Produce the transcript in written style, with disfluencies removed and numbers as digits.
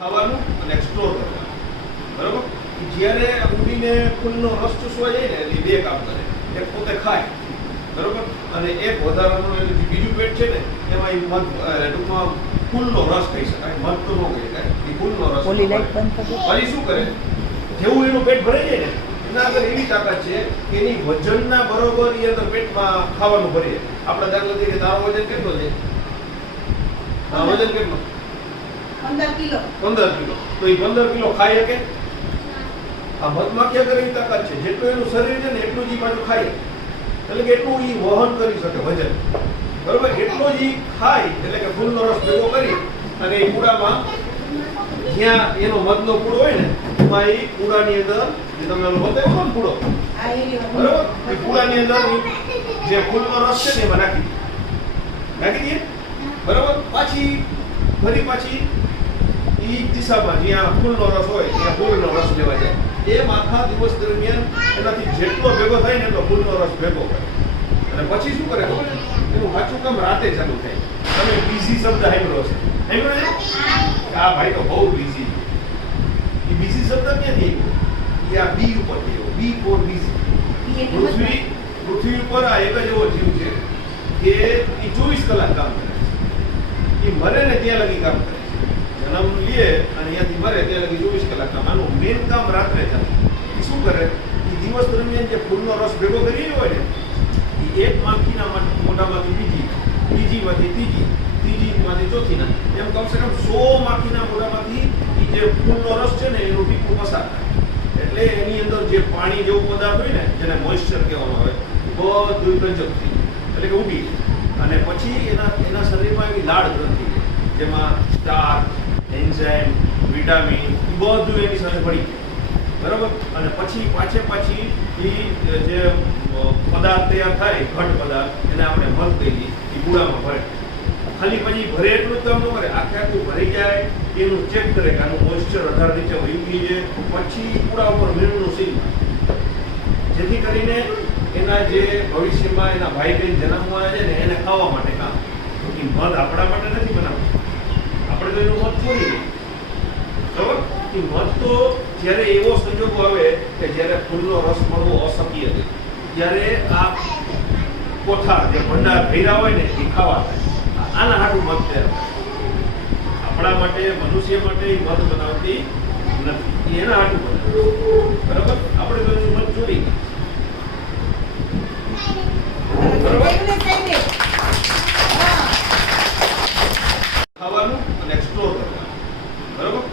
ખાવાનું અને એક્સપ્લોર કરવાનું, બરોબર. જ્યારે ઉડીને ફૂલનો રસ ચૂસવા જાય ને એટલે બે કામ કરે. એક પોતે ખાય, બરોબર, અને એક વધારાનું એનું જે બીજું પેટ છે ને એમાં એ મધ ટૂંકમાં ફૂલનો રસ કહી શકાય, મધ તો ન કહી શકાય, એ ફૂલનો રસ. પછી શું કરે, જેવું એનું પેટ ભરાઈ જાય ને એના આગળ એવી તાકાત છે કે એની વજનના બરોબર એ અંદર પેટમાં ખાવાનું ભરી જાય. આપણે દાખલા તરીકે તારો વજન કેટલો છે? વજન કેટલો? 15 કિલો. 15 કિલો. તો એ 15 કિલો ખાઈ શકે? આ મધમાખી આગળ એવી તાકાત છે, જેટલું એનું શરીર છે ને એટલું જ ઈ પાછું ખાય, એટલે કે એટલું ઈ વહન કરી શકે વજન, બરોબર. એટલો જ ઈ ખાય એટલે કે ફૂલનો રસ ભેગો કરી અને એ કુડામાં જ્યાં એનો મધનો કુડો હોય ને એમાં એ કુડાની અંદર જે તમને બતાવ્યો ને કુડો, બરોબર, એ કુડાની અંદર જે ફૂલનો રસ છે ને એમાં નાખી દઈએ, બરોબર. ફરી પાછી ઈ દિશામાં જ્યાં ફૂલનો રસ હોય ત્યાં ફૂલનો રસ લેવા જાય. એમ આખા દિવસ દરમિયાન એનાથી જેટલો ભેગો થાય ને એટલો ફૂલનો રસ ભેગો કરે. અને પછી શું કરે ખબર છે? એનું સાચું કામ રાતે ચાલુ થાય. તમે બીઝી શબ્દ સાંભળ્યો છે? સાંભળ્યો છે? આ ભાઈ તો બહુ બીઝી. એ બીઝી શબ્દ ક્યાંથી આવ્યો? એ આ બી ઉપરથી આવ્યો. બી ફોર બીઝી. પૃથ્વી ઉપર આ એક જ એવો જીવ છે કે એ 24 કલાક કામ કરે છે. એ મરે ને ત્યાં લગી કામ કરે છે. જન્મ લે અને અહીંયાથી મરે ત્યાં લગી 24 કલાક કામ. આનું મેન કામ રાત્રે ચાલે. એ શું કરે? એ દિવસ દરમિયાન જે ફૂલનો રસ ભેગો કરી હોય ને એ એક માખીના મોઢામાંથી બીજીમાંથી ત્રીજીમાંથી ચોથી ના એમ કમસે કમ 100 માખીના મોઢામાંથી એ જે ફૂલનો રસ છે ને એનું ટીપું પસાર થાય. એટલે એની અંદર જે પાણી જેવું પદાર્થ હોય ને જેને મોઇસ્ચર કહેવામાં આવે બધું પ્રજ્વલિત થઈ જાય, એટલે કે ઉડી જાય. અને પછી એના શરીરમાં એવી લાળ ગ્રંથિ છે જેમાં સ્ટાર્ચ, એન્ઝાઇમ, વિટામિન બધું એની સાથે ભળી જાય, બરાબર. અને પછી પાછી એ જે પદાર્થ તૈયાર થાય ઘટ પદાર્થ એને આપણે મધ કહીએ, એ ગુડામાં ભરે. ખાલી પછી ભરે એટલું જ કામ ન કરે, આખું ભરી જાય એનું ચેક કરે કે આનું મોઇસ્ચર 18 નીચે વહી ગઈ છે. પછી કુડા ઉપર મીણનું સીલ મારે, જેથી કરીને એના જે ભવિષ્યમાં એના ભાઈ બહેન જન્મવાના છે ને એને ખાવા માટે કામ. એ મધ આપણા માટે નથી બનાવતું, આપણે તો એનું મધ છોડી દઈએ, બરાબર. એ મધ તો જ્યારે એવો સંજોગો આવે કે જ્યારે ફૂલનો રસ મળવો અશક્ય છે ત્યારે આ કોઠા જે ભંડાર ભર્યા હોય ને એ ખાવા થાય. આના હાટું મધ તૈયાર થાય. આપણા માટે, મનુષ્ય માટે એ મધ બનાવતી નથી, એના હાટું બનાવે, બરાબર. આપણે તો એનું મધ ચોરી, બરાબર.